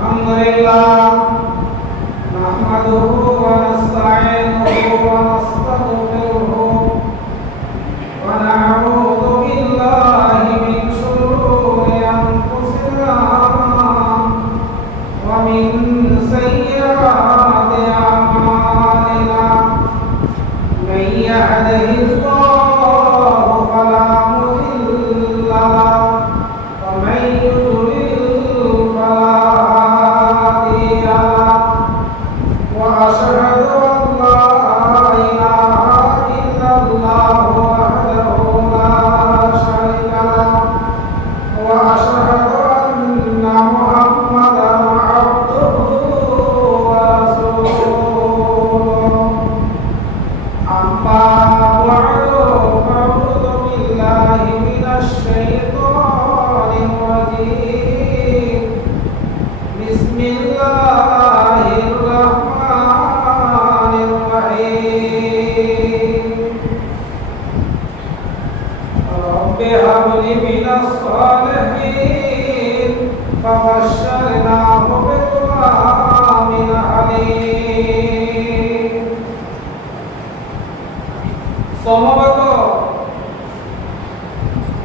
আলহামদুলিল্লাহ নাহমাদুহু ওয়া নাস্তাঈনুহু ওয়া নাস্তাগফিরুহু ওয়া নাউযু বিল্লাহি মিন শুরুরি আনফুসিনা ওয়া মিন সাইয়্যাতি আ'মালিনা মান ইয়াহদিহিল্লাহু ফালা মুদিল্লা লাহু ওয়া মান يضلل فلا هادي له وأشهد أن لا إله إلا الله وحده لا شريك له وأشهد أن محمدا عبده ورسوله أما بعد فأعوذ بالله من الشيطان الرجيم بسم الله الرحمن الرحيم رب هب لي من الصالحين فبشرناه بغلام حليم সমবেত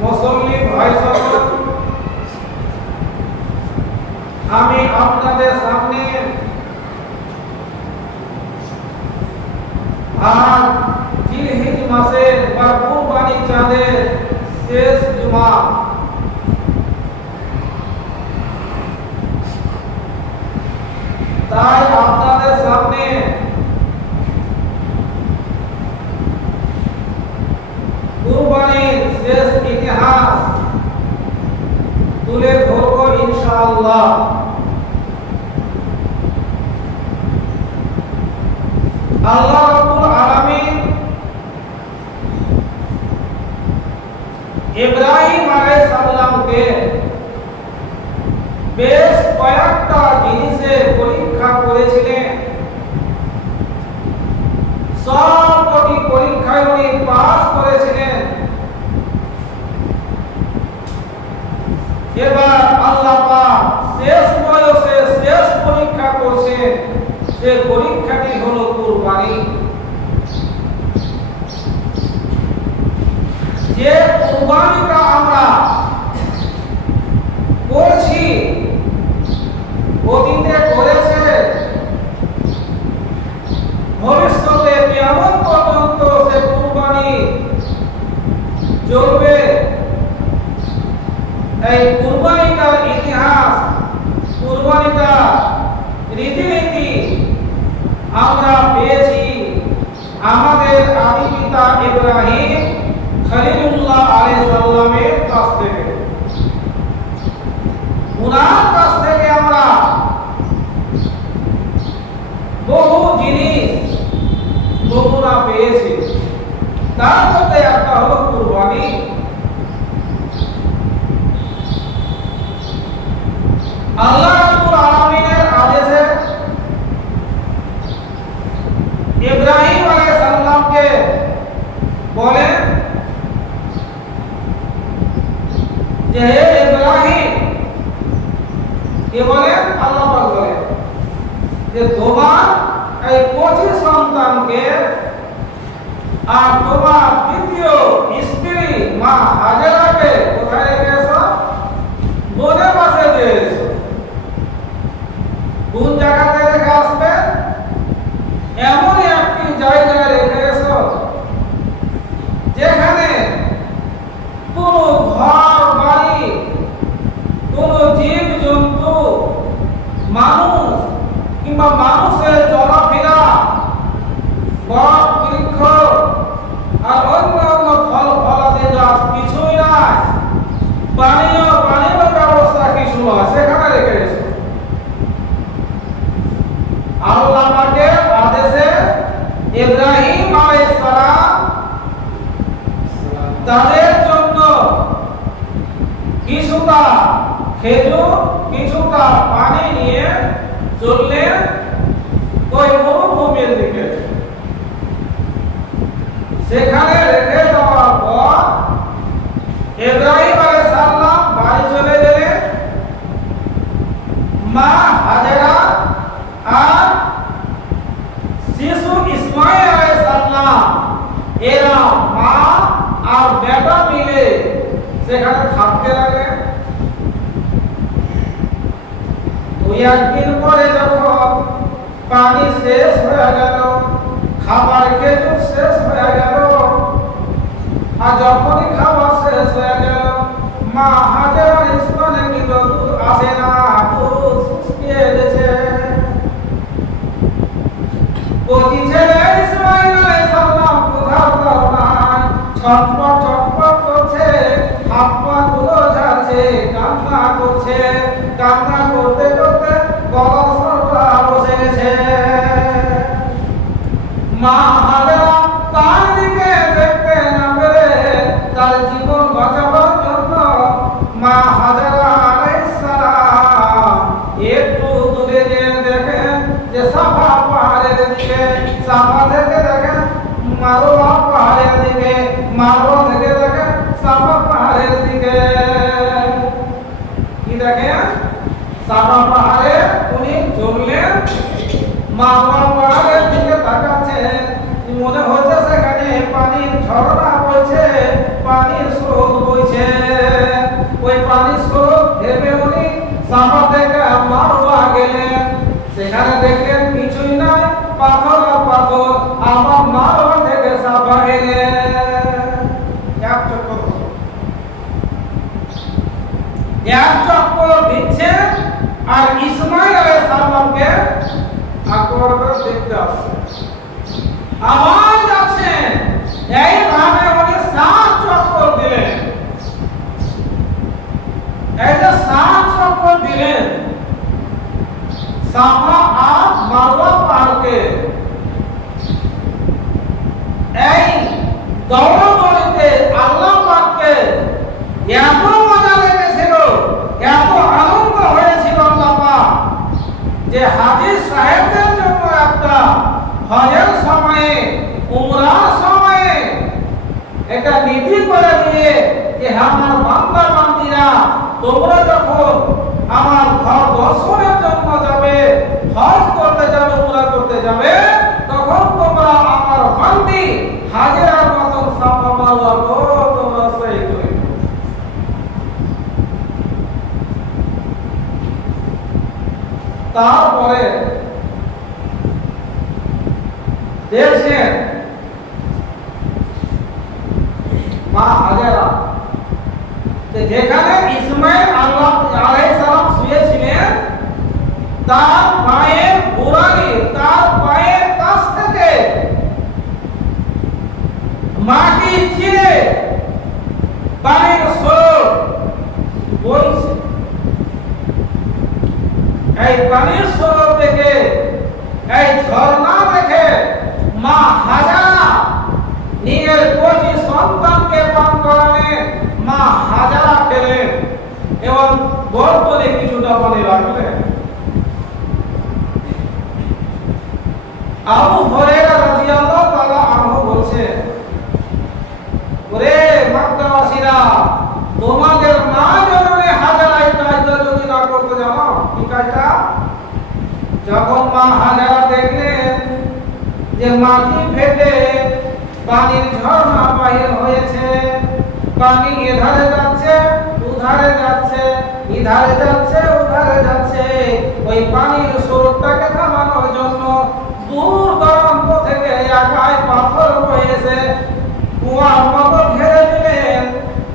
মুসল্লি ভাই সকল, আমি আপনাদের সামনে আজ জিলহিজ মাসের বা কুরবানি চাঁদের শেষ জুমা, তাই আপনাদের সামনে কুরবানির শেষ ইতিহাস তুলে ধরব ইনশাআল্লাহ। আল্লাহ রাব্বুল আলামিন ইব্রাহিম আলাইহিস সালামকে বেশ কয়েকটা জিনিসে পরীক্ষা করেছিলেন। সবকটি পরীক্ষায় উনি পাস করেছিলেন। এবার আল্লাহ পাক শেষ বয়সে শেষ পরীক্ষা করছেন। সে পরীক্ষাটি হলো কুরবানি। যে কুরবানিটা আমরা করছি, অতীতে করেছে, ভবিষ্যতে কিয়ামত পর্যন্ত সে কুরবানি চলবে। এই কুরবানিটার ইতিহাস, কুরবানিটার রীতিনীতি আমরা পেয়েছি আমাদের আদি পিতা ইব্রাহিম খলিলুল্লাহ আলাইহিস সালামের কাছ থেকে। উনার কাছ থেকে আমরা বহু জিনিস নমুনা পেয়েছি। তার মধ্যে একটা হলো কুরবানি। আল্লাহ রাব্বুল আলামিনের আদেশে ইব্রাহিম আলাইহিস সালামকে বলেন যে হে ইব্রাহিম, কে বলেন? আল্লাহ পাক বলেন যে তোমার এই 25 সন্তানকে আর তোমার দ্বিতীয় স্ত্রী মা হাজেরাকে কোথায় রেখে এসো? বনের পাশে দিয়ে এসো। কোন জায়গাতে রেখে আসবে? এমন একটি জায়গায় রেখে এসো যেখানে কোনো ঘর বাড়ি, কোনো জীব জন্তু, মানুষ কিংবা মানুষের চলাফেরা, বট বৃক্ষ আর অন্যান্য ফল ফলাদি গাছ কিছুই নাই। পানীয় ব্যবস্থা কিছু নয়, সেখানে রেখে এসো। আল্লাহ পাকের আদেশে ইব্রাহিম আলাইহিস সালাম তাদের জন্য কিছুটা খেজুর, কিছুটা পানি নিয়ে চললেন ওই মরুভূমির দিকে। সেখানে রেখে দেওয়ার পর ইব্রাহিম আলাইহিস সালাম বাড়ি চলে গেলেন। মা হাজেরা আর শিশু ইসমাইল আলাইহিস সালাম এরা মা আর বেটা মিলে সেখানে থাকতে লাগলেন। ওই একদিন পরে যখন পানি শেষ হয়ে গেল, খাবার খেজুর শেষ হয়ে গেল, আর যখনই খাবার শেষ হয়ে গেল মা হাজেরার স্তনে কিন্তু দুধ আসে না, দুধ শুকিয়ে গেছে। কচি ছেলে ইসমাইল আলাইহিস সালাম কোথাও নাই, ছটপট ছটপট করছে, হাত পা গুলো ঝাড়ছে, কান্না করছে। কান্না করতে করতে গলার স্বরটা বসে গেছে। মা হাজেরা তার দিকে দেখতে না পেরে তার জীবন বাঁচাবার জন্য মা হাজেরা আলাইহিস সালাম একটু দূরে গিয়ে দেখেন যে সাফা পাহাড়ের দিকে, সাফা থেকে দেখেন মারওয়া পাহাড়ের দিকে, মারওয়া থেকে দেখেন সাফা পাহাড়ের দিকে। কি দেখেন? সাফা পাহাড়ে উনি চললেন, মারওয়া পাহাড়ের দিকে তাকাচ্ছেন। মনে হচ্ছে সেখানে পানির ঝর্ণা বইছে, পানির স্রোত বইছে। ওই পানির স্রোত ভেবে উনি সাফা থেকে মারওয়া গেলেন। সেখানে দেখলেন কিছুই নাই, পাথর আর পাথর। আবার মারওয়া থেকে সাফা গেলেন। এক চক্কর দিচ্ছেন আর ইসমাইল আলাইহিস সালামকে আকবর করে দেখতে আসছে। আবার যাচ্ছেন, এইভাবে উনি 7 চক্কর দিলেন। এই যে 7 চক্কর দিলেন সাফা আর মারওয়া পাহাড়কে, এই দৌড়াদৌড়িতে আল্লাহ পাককে এত মজা লেগেছিল, এত আনন্দ হয়েছিল আল্লাহ পাক, যে হাজী সাহেবদের জন্য একটা হজের সময়ে, উমরার সময়ে এটা নীতি করে দিয়ে যে আমার বান্দা বান্দিরা তোমরা যখন আমার ঘর দর্শনের জন্য যাবে, হজ করতে যাবে, উমরা করতে যাবে, তখন তোমরা আমার বান্দি হাজেরার মতন সাফা মারওয়া তোমরা সই করে। তারপরে দেখছেন মা হাজেরা যেখানে ইসমাইল আলাইহিস সালাম শুয়েছিলেন তার পায়ের গোড়ালি, তার পায়ের কাছ থেকে মাটি ছিঁড়ে পানির স্রোত বইছে। এই পানির স্রোত থেকে, এই ঝর্ণা দেখে মা হাজেরা নিজের কচি সন্তানকে পান করালেন, মা হাজেরা খেলেন এবং গর্ভে কিছুটা পানি রাখলেন। আবু হুরায়রা রাদিয়াল্লাহু তাআলা আনহু বলছেন, ওরে মক্কাবাসীরা, তোমাদের মা জননী হাজেরা এই কাজটা যদি না করতে জানো, কি কাজটা? যখন মা হাজেরা দেখলেন যে মাটি ফেটে পানির ঝর্ণা বাহির হয়েছে, পানি এধারে যাচ্ছে, উধারে যাচ্ছে, ইধারে যাচ্ছে, উধারে যাচ্ছে, ওই পানির স্রোতটাকে থামানোর জন্য দূর দূরান্ত থেকে একাই পাথর বয়েছে কুয়ার মতো ঘিরে দিলেন।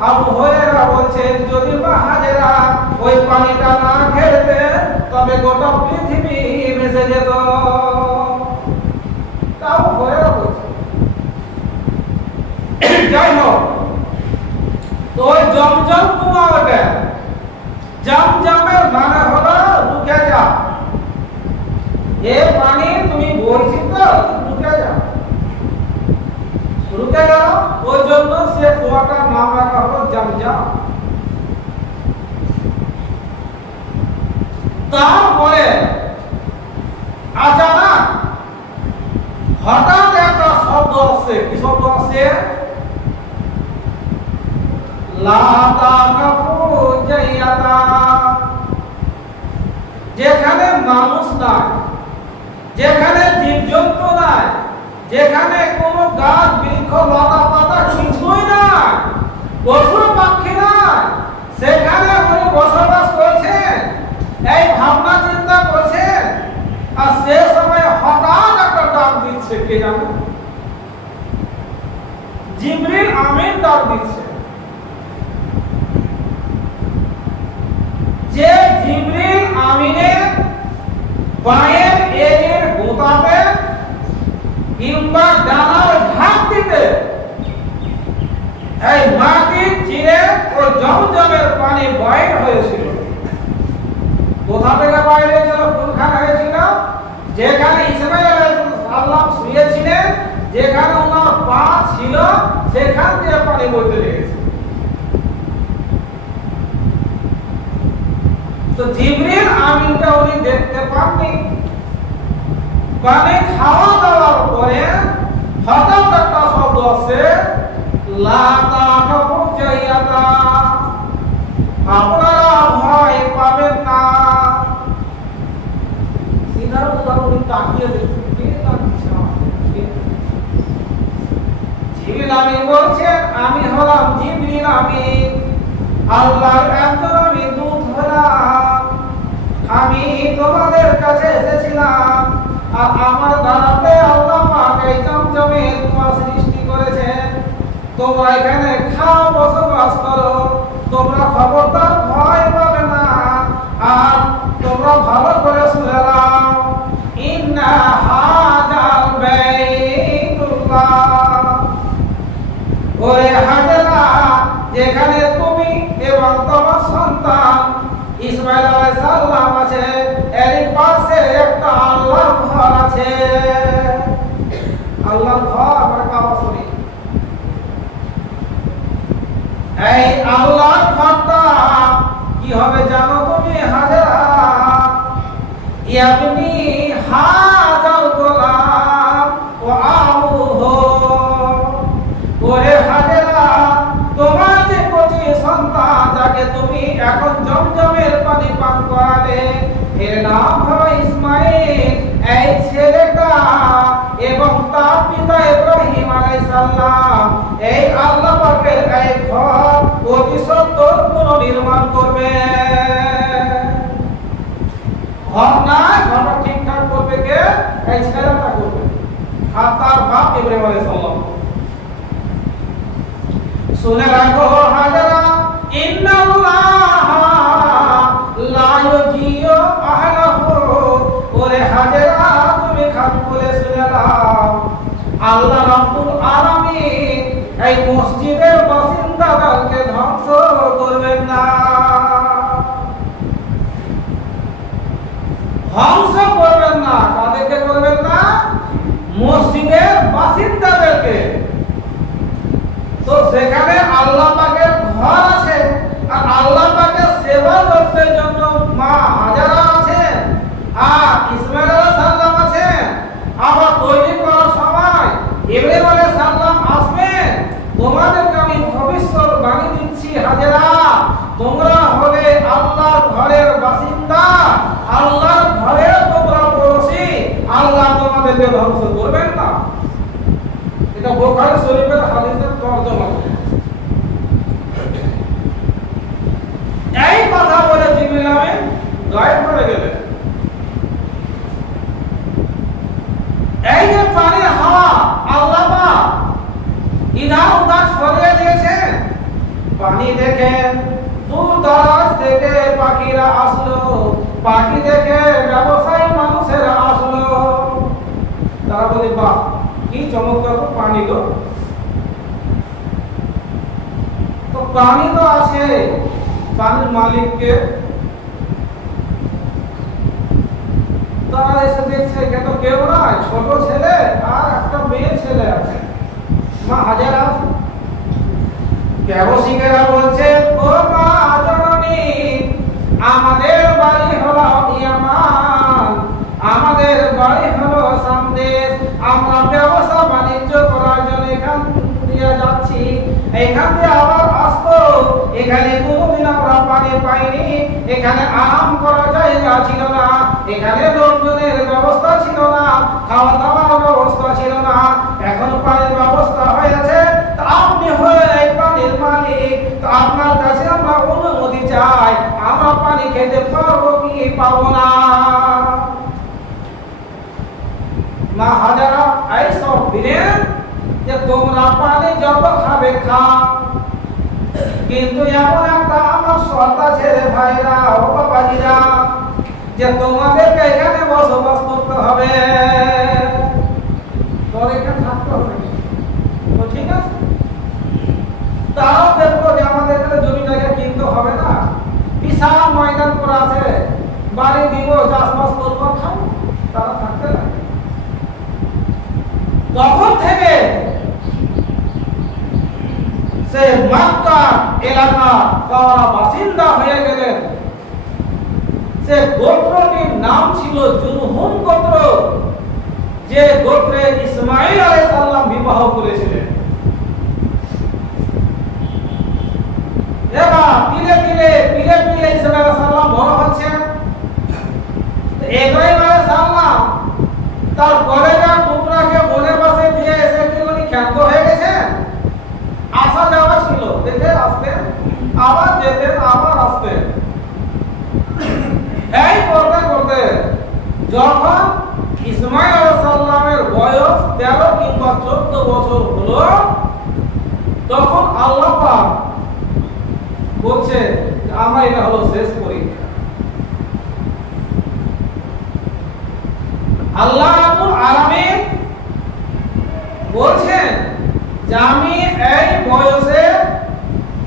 আবু হুরায়রা বলছেন, যদি মা হাজেরা ওই পানিটা না ঘেরতে তবে গোটা পৃথিবী ভেসে যেত। তাও হুরায়রা বলছে। যাই হোক, তো ওই জমজম কুয়া, ওটা জমজমের মানে হলো রুকে যা, এ পানি তুমি বলছি তো রুকে যাও, রুকে গেল। ওই জন্য সে কুয়াটার নাম রাখা হলো জমজম। তারপরে আচানক হঠাৎ একটা শব্দ আসছে। কি শব্দ আসছে? লা তাকাফু জাইয়াতা, যেখানে মানুষ নাই, যেখানে জীবজন্তু নাই, যেখানে কোনো গাছ বৃক্ষ লতা পাতা কিছুই নাই, পশু পাখি নাই, সেখানে উনি বসবাস করছেন, এই ভাবনা চিন্তা করছেন। আর সে সময় হঠাৎ একটা ডাক দিচ্ছে, কে জানে? জিবরিল আমিন ডাক দিচ্ছে। যে জিবরিল আমিনের পায়ের এর গোতাতে কিংবা ডানার ঝাঁক দিতে এই মাটি চিরে ও জমজমের পানি বাইর হয়েছিল। কোথা থেকে বাইর হয়েছিল? কোনখানে হয়েছিল? যেখানে ইসমাঈল আলাইহিস সালাম শুয়েছিলেন, যেখানে ওনার পা ছিল, সেখান থেকে পানি বইতে লেগেছে। তো জিবরিল আমিনকে উনি দেখতে পাননি। পানি খাওয়া দাওয়ার পরে হঠাৎ একটা শব্দ আসে, লা তাখাফু জাইয়াতা, আপনারা ভয় পাবেন না। সিধার কথা উনি তাকিয়ে দেখছেন, কে তাকিয়েছে আমাকে? জিবরিল আমিন বলছেন, আমি হলাম জিবরিল আমিন, আল্লাহর একজন আমি দূত হলাম। আমি তোমাদের কাছে এসেছিলাম, আর আমার দ্বারাতে আল্লাহ পাক এই জমজমের কুয়া সৃষ্টি করেছেন। তোমরা এখানে খাও, বসবাস করো, তোমরা খবরদার ভয় পাবে না। আর তোমরা ভালো করে শুনে নাও, ইন্না হাজাল বাইতুল্লাহ, ওরে হাজেরা, যেখানে তুমি এবং তোমার সন্তান ইসমাঈল আলাইহিস সালাম আছে, এর পাশে একটা আল্লাহর ঘর আছে। আল্লাহর ঘর আমরা কাবা শরীফ। এই আল্লাহর ঘরটা কি হবে জানো তুমি হাজেরা? ইয়াবনি হাজাল গোলাম ওয়া আবুহু, ওরে হাজেরা, তোমার যে কচি সন্তান যাকে তুমি এখন জমজমের পানি পান করালে, এর নাম হলো ইসমাঈল। এই ছেলেটা এবং তার পিতা ইব্রাহিম আলাইহিস সালাম এই আল্লাহ পাকের এই ঘর অতি সত্বর পুনর্নির্মাণ করবে। ঘর নাই, ঘরটা ঠিকঠাক করবে কে? এই ছেলেটা করবে, আর তার বাপ ইব্রাহিম আলাইহিস সালাম। শুনে রাখো হাজেরা, ইন্নাল্লাহা লা ইউজিউ আহলাহু, ওরে হাজেরা, তুমি খান বলে শুনে নাও, আল্লাহ রাব্বুল আলামিন এই মসজিদের বাসিন্দাদেরকে ধ্বংস করবেন না। ধ্বংস করবেন না, কাদেরকে করবেন না? মসজিদের বাসিন্দাদেরকে। তো সেখানে আল্লাহ পাকের ঘর আছে, আর আল্লাহ পাকের সেবা করতে জন্য মা হাজারা আছেন, আর ইসমাঈল আলাইহিস সালাম আছেন। আবার তৈরি করার সময় ইব্রাহিম আলাইহিস সালাম আসবেন। তোমাদেরকে আমি ভবিষ্যৎবাণী দিচ্ছি হাজেরা, তোমরা হলে আল্লাহর ঘরের বাসিন্দা, আল্লাহর ঘরের তোমরা পড়োশী, আল্লাহ তোমাদেরকে ধ্বংস করবেন না। এটা বুখারী শরীফের হাদিসের তরজমা। এই কথা বলে জিবরিল আমিন গায়েব হয়ে গেলেন। এই যে পানির হাওয়া আল্লাহ পাক ইধার উধার ছড়িয়ে দিয়েছেন, পানি দেখে দূর দরাজ থেকে পাখিরা আসলো, পাখি দেখে ব্যবসায়ী মানুষেরা আসলো। তারা বলে, বাহ, কি চমৎকার পানি গো। তো পানি তো আছে, পানির মালিককে। তারা এসে দেখছে এখানে তো কেউ নাই, ছোট ছেলে আর একটা মেয়ে ছেলে আছে, মা হাজারা। ব্যবসায়ীরা বলছে, ও মা জননী, আমাদের বাড়ি হলো ইয়ামান, আমাদের বাড়ি হলো সামদেশ, আমরা ব্যবসা বাণিজ্য করার জন্য এখান দিয়ে যাচ্ছি, এখান দিয়ে আবার আসবো, এখানে কোনোদিন আমরা পানি পাইনি, এখানে আরাম করার জায়গা ছিল না, এখানে লোকজনের ব্যবস্থা ছিল না, খাওয়া দাওয়ার ব্যবস্থা ছিল না। এখন পানির ব্যবস্থা হয়েছে, তা আপনি হয়ে এই পানির মালিক, তো আপনার কাছে আমরা অনুমতি চাই, আমরা পানি খেতে পারবো কি পাবো না। মা হাজারা এইসব দিলেন যে তোমরা পানি যত খাবে খাও, কিন্তু এমন একটা আমার শর্ত আছে রে ভাইরা ও বাবাজিরা, যে তোমাদেরকে এখানে বসবাস করতে হবে, তোর এখানে থাকতে হবে। তো ঠিক আছে, তাও দেখবো যে আমাদের এখানে জমি জায়গা কিনতে হবে না, বিশাল ময়দান করা আছে, বাড়ি দিব, চাষবাস করবো, খাবো, তারা থাকতে লাগে। তখন থেকে সে মক্কা এলাকা তারা বাসিন্দা হয়ে গেলেন। সে গোত্রটির নাম ছিল জুরহুম গোত্র, যে গোত্রে ইসমাঈল আলাইহিস সালাম বিবাহ করেছিলেন। এবার ধীরে ধীরে ইসমাঈল আলাইহিস সালাম বড় হচ্ছেন। ইব্রাহিম আলাইহিস সালাম তার কলেজার টুকরাকে বনের পাশে দিয়ে এসে কি উনি ক্ষান্ত হয়ে গেছেন? আসা যাওয়া ছিল, দেখে আসতেন, আবার যেতেন, আবার আসতেন। এই করতে করতে যখন ইসমাঈল আলাইহিস সালামের বয়স 13 কিংবা 14 বছর হলো, তখন আল্লাহ পাক বলছে আমরা এটা হলো শেষ পরীক্ষা। আল্লাহ রাব্বুল আলামিন বলছেন যে আমি এই বয়সে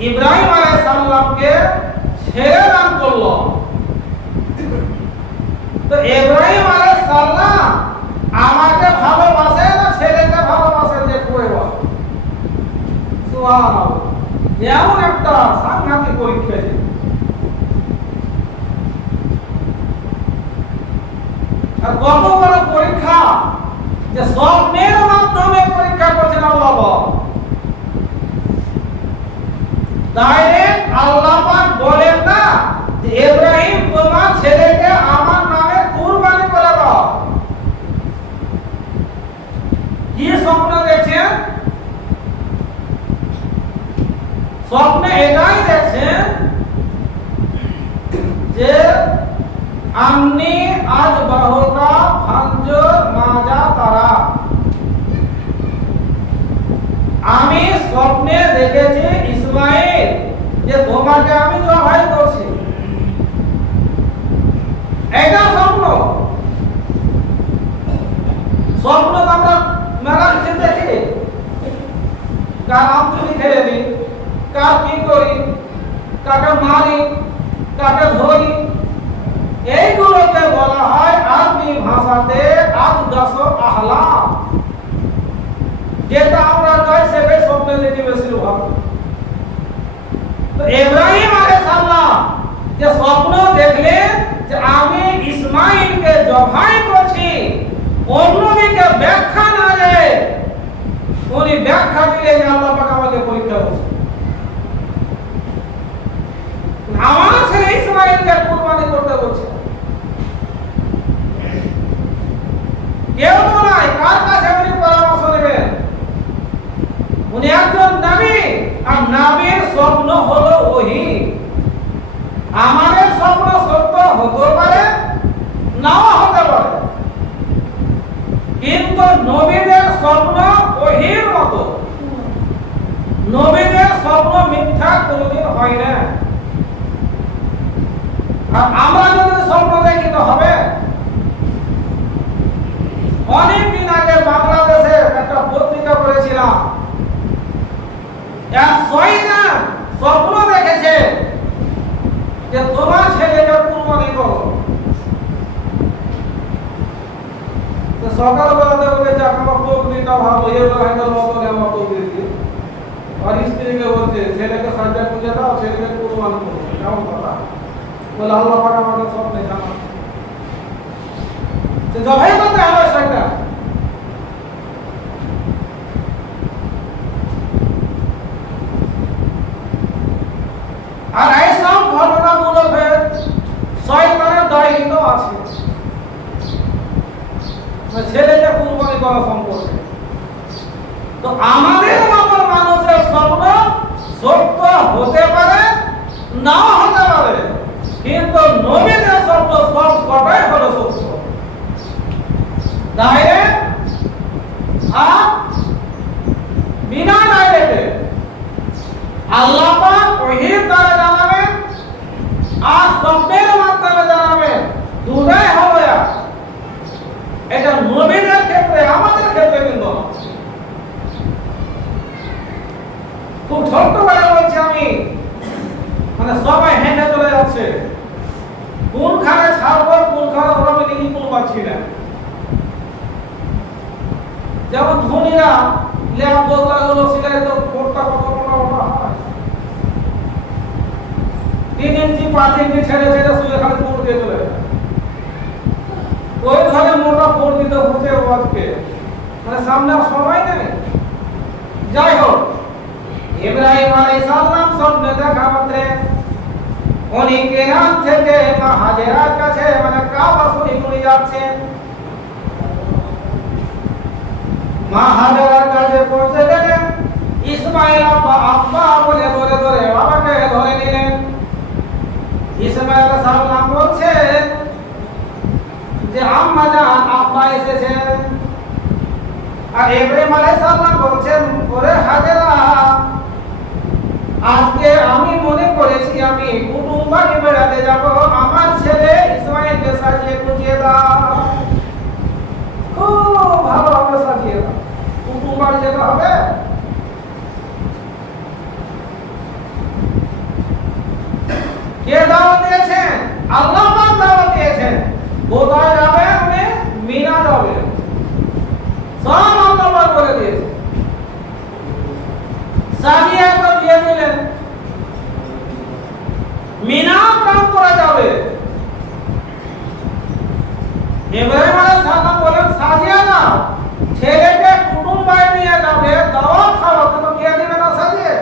ইব্রাহিম আলাইহিস সালামকে ছেড়ে দান করলাম। তো ইব্রাহিম আলাইহিস সালাম আমাকে ভালোবাসে না ছেলেকে ভালোবাসে, দেখো এবার সুবহানাল্লাহ, এমন একটা সাংঘাতিক পরীক্ষা। আর কত বড় পরীক্ষা, যে স্বপ্নের মাধ্যমে পরীক্ষা করছেন আল্লাহ। ডাইরেক্ট আল্লাহ পাক বলেন না যে ইব্রাহিম তোমার ছেলেকে আমার নামে কুরবানি করে দাও। কি স্বপ্ন দেখছেন? স্বপ্নে এটাই দেখছেন যে আমনি আজ বাহুকা ভাঞ্জর মাজা তারা, আমি স্বপ্নে দেখেছি ইসমাঈল যে তোমাকে আমি জবাই করছি। এটা স্বপ্ন। স্বপ্ন আমরা মেলা কিছু দেখি, কার আম চুরি খেয়ে দিই, কার কি করি, কাকে মারি, কাকে ধরি, এইগুলোকে বলা হয় আরবি ভাষাতে আজগাস আহলাম, যেটা আমরা কই সেটাই স্বপ্নে দেখি বেশিরভাগ। তো ইব্রাহিম আলাইহিস সালাম যে স্বপ্ন দেখলেন যে আমি ইসমাঈলকে জবাই করছি, অন্যদিকে ব্যাখ্যা না দেয়, উনি ব্যাখ্যা দিলেন যে আল্লাহ পাক আমাকে পরীক্ষা করছে, আমার ছেলে ইসমাঈলকে কুরবানি করতে বলছে। কেউ তো নাই, কার কাছে উনি পরামর্শ নেবেন? উনি একজন নবী, আর নবীর স্বপ্ন হলো ওহী। আমাদের স্বপ্ন সত্য হতে পারে, নাও হতে পারে, কিন্তু নবীদের স্বপ্ন ওহীর মতো। নবীদের স্বপ্ন মিথ্যা কোনোদিন হয় না। আর আমরা যদি স্বপ্ন দেখি তো হবে। অনেকদিন আগে বাংলাদেশে একটা পত্রিকা পড়েছিলাম, এক শয়তান স্বপ্ন দেখেছে যে তোমার ছেলেকে কুরবানি করো। তো সকালবেলাতে বলেছে আমার প্রকৃতিটা ভালো, ইব্রাহিমের মতন আমার প্রকৃতি, আর স্ত্রীকে বলছে ছেলেকে সাজা খুঁজে দাও, ছেলেকে কুরবানি করো। কেমন কথা? বলে আল্লাহ পাক আমাকে স্বপ্নে জানাচ্ছে যে জবাই করতে হবে শয়তান। ছেলেকে কুরবানি করা সম্পর্কে। তো আমাদের মতো মানুষের স্বপ্ন সত্য হতে পারে, নাও হতে পারে, কিন্তু নবীদের স্বপ্ন সব কটাই হলো সত্য। ডাইরেক্ট আর বিনা ডাইরেক্টে আল্লাহ পাক ওহীর দ্বারা জানাবেন আর স্বপ্নের মাধ্যমে জানাবেন, দুটাই হবে। এটা নবীদের ক্ষেত্রে, আমাদের ক্ষেত্রে কিন্তু খুব ছোট্ট করে বলছি আমি, মানে সবাই হেঁটে চলে যাচ্ছে, কোনখানে ছাড়বো কোনখানে আমি নিজে কোনো পাচ্ছি না। যেমন ধনীরা ল্যাব বোতলগুলো সিলাই তো কোটটা কত মোটা মোটা হয়, 3 ইঞ্চি 5 ইঞ্চি ছেড়ে ছেড়ে শুয়ে খালি কোট দিয়ে চলে যায়। ওই ধরনের মোটা কোট দিতে হচ্ছে আজকে, মানে সামনে আর সময় নেই। যাই হোক, ইব্রাহিম আলাইহিস সালাম স্বপ্নে দেখা মাত্র উনি কেনান থেকে মা হাজেরার কাছে মানে কাবা শরীফ যাচ্ছেন। মা হাজেরার কাছে পৌঁছে গেলেন, ইসমাইল আব্বা বলে ধরে ধরে বাবাকে ধরে নিলেন। ইসমাইল সালাম বলছে যে আম্মা জান আব্বা এসেছেন। আর ইব্রাহিম আলাইহিস সালাম বলছেন, ওরে হাজেরা, আজকে আমি মনে করেছি আমি কুটুম বাড়ি বেড়াতে যাব, আমার ছেলে ইসমাইলকে সাজিয়ে গুছিয়ে দাও, খুব ভালোভাবে সাজিয়ে দাও, কুটুম বাড়ি যেতে হবে। কে দাওয়াত দিয়েছেন? আল্লাহ পাক দাওয়াত দিয়েছেন। কোথায় যাবে? উনি মিনা যাবে, সব আল্লাহ পাক বলে দিয়েছেন। সাজিয়ে তো দিয়ে দিলেন, মিনা কাম করা যাবে। ইব্রাহিম আলাইহিস সালাম বলেন, সাজিয়ে দাও, ছেলেকে কুটুম বাড়ি নিয়ে যাবে, দাওয়াত খাওয়াতে, তো কে দিবে না সাজিয়ে?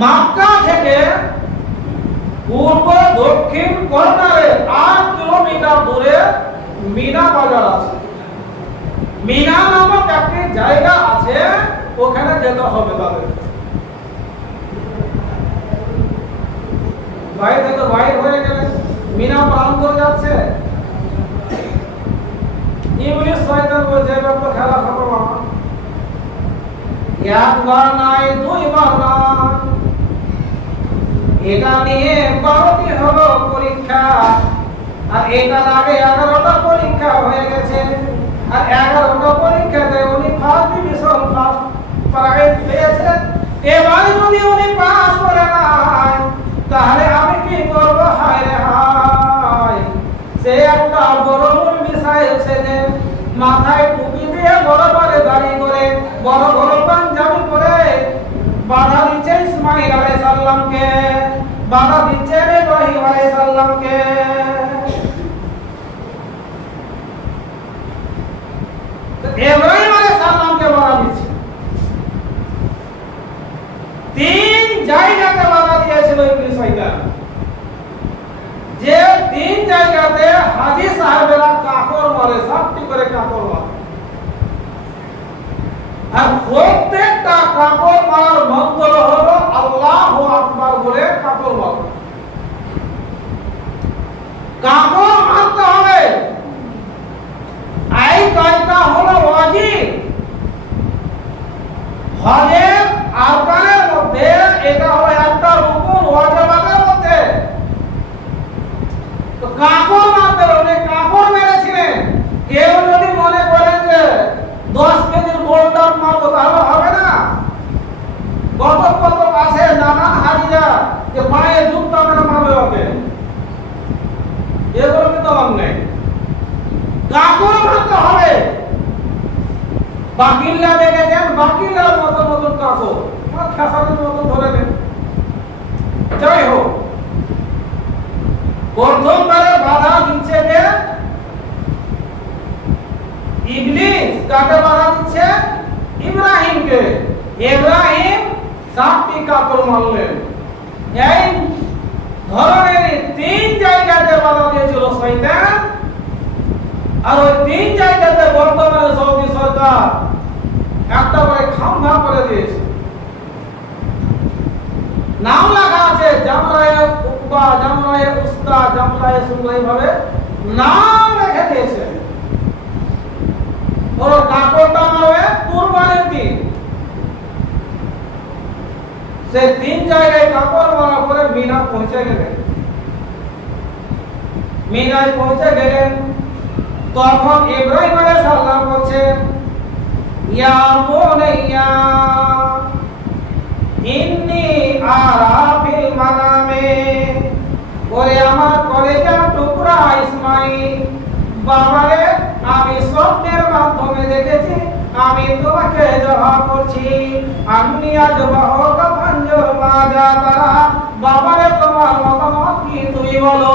মক্কা থেকে পূর্ব দক্ষিণ কর্নারে 8 কিলোমিটার দূরে মিনা বাজার আছে। মিনা নামক একটি জায়গা আছে, ওখানে যেতে হবে তাদের। বাইরে থেকে বাইরে হয়ে গেলে মিনা প্রান্তর যাচ্ছে, ইবলিস শয়তান বলছে এবার তো খেলা খতম আমার, একবার নাই দুইবার না, এটা নিয়ে 12টি হলো পরীক্ষা, আর এটার আগে 11টা পরীক্ষা হয়ে গেছে, আর 11টা পরীক্ষাতে উনি ফার্স্ট ডিভিশন ফার্স্ট প্রাইজ পেয়েছেন। এবার যদি উনি পাস করে নাই, তাহলে আমি কি করব? হায় রে হায়, সে একটা বড় মূল বিষয় ছেলে, মাথায় টুপি দিয়ে বড় বড় দাড়ি করে বড় বড় পাঞ্জাবি পরে বাধা দিচ্ছে ইসমাইল আলাইহিস সালামকে, বাধা দিচ্ছে ইব্রাহিম আলাইহিস সালামকে। ইব্রাহিম আলাইহিস সালামকে বাধা দিচ্ছে, 3 জায়গাতে বাধা দিয়েছিল ইবলিস শয়তান, যে 3 জায়গাতে হাজী সাহেবেরা কাকর মারে, 7টি করে কাকর মারে, আর প্রত্যেকটা কাকর মারার মন্ত্র হলো আল্লাহু আকবার বলে কাকর মারো। কাকর মারতে হবে, এই কাজটা হলো ওয়াজিব। হজের আরকানের মধ্যে এটা হলো একটা রুকুন ওয়াজিবাতের মধ্যে। তো কাকর মারতে হবে, কাকর মেরেছিলেন। কেউ যদি মনে করেন যে 10 কেজির বোল্ডার মারবো, তাহলে হবে না। কত কত আছে নানান হাজিরা যে পায়ে জুতা মেরে মারবে ওকে, এগুলো কিন্তু আমার নেই। কাকর মারতে হবে। বাকিল্লা দেখেছেন, বাকিল্লার মতন মতন কাকর, খেসারির মতন ধরে নেন। যাই হোক, প্রথমবারে বাধা দিচ্ছে যে ইবলিস, কাকে বাধা দিচ্ছে? ইব্রাহিমকে। ইব্রাহিম 7টি কাকর মারলেন। এই ধরনের 3 জায়গাতে বাধা দিয়েছিল শয়তান। আর ওই 3 জায়গাতে বর্তমানে সৌদি সরকার একটা করে খাম্বা করে দিয়েছে, নাম লেখা আছে জামরায়ে উকবা, জামরায়ে উস্তা, জামরায়ে সুগরা, এইভাবে নাম রেখে দিয়েছে। ওর কাপড়টা মারবে কুরবানির দিন। সে 3 জায়গায় কাপড় মারা করে মিনা পৌঁছে গেলেন। মিনায় পৌঁছে গেলেন, তখন ইব্রাহিম আলাইহিস সালাম বলছেন, ইয়া বুনাইয়া ইন্নী আরা ফিল মানামে, ওরে আমার কলেজার টুকরা ইসমাঈল, বাবারে আমি স্বপ্নের মাধ্যমে দেখেছি আমি তোমাকে জবাহ করছি। আমি আজবাহুকা ফানজুর মাজা তারা, বাবারে তোমার মতামত কি তুমি বলো।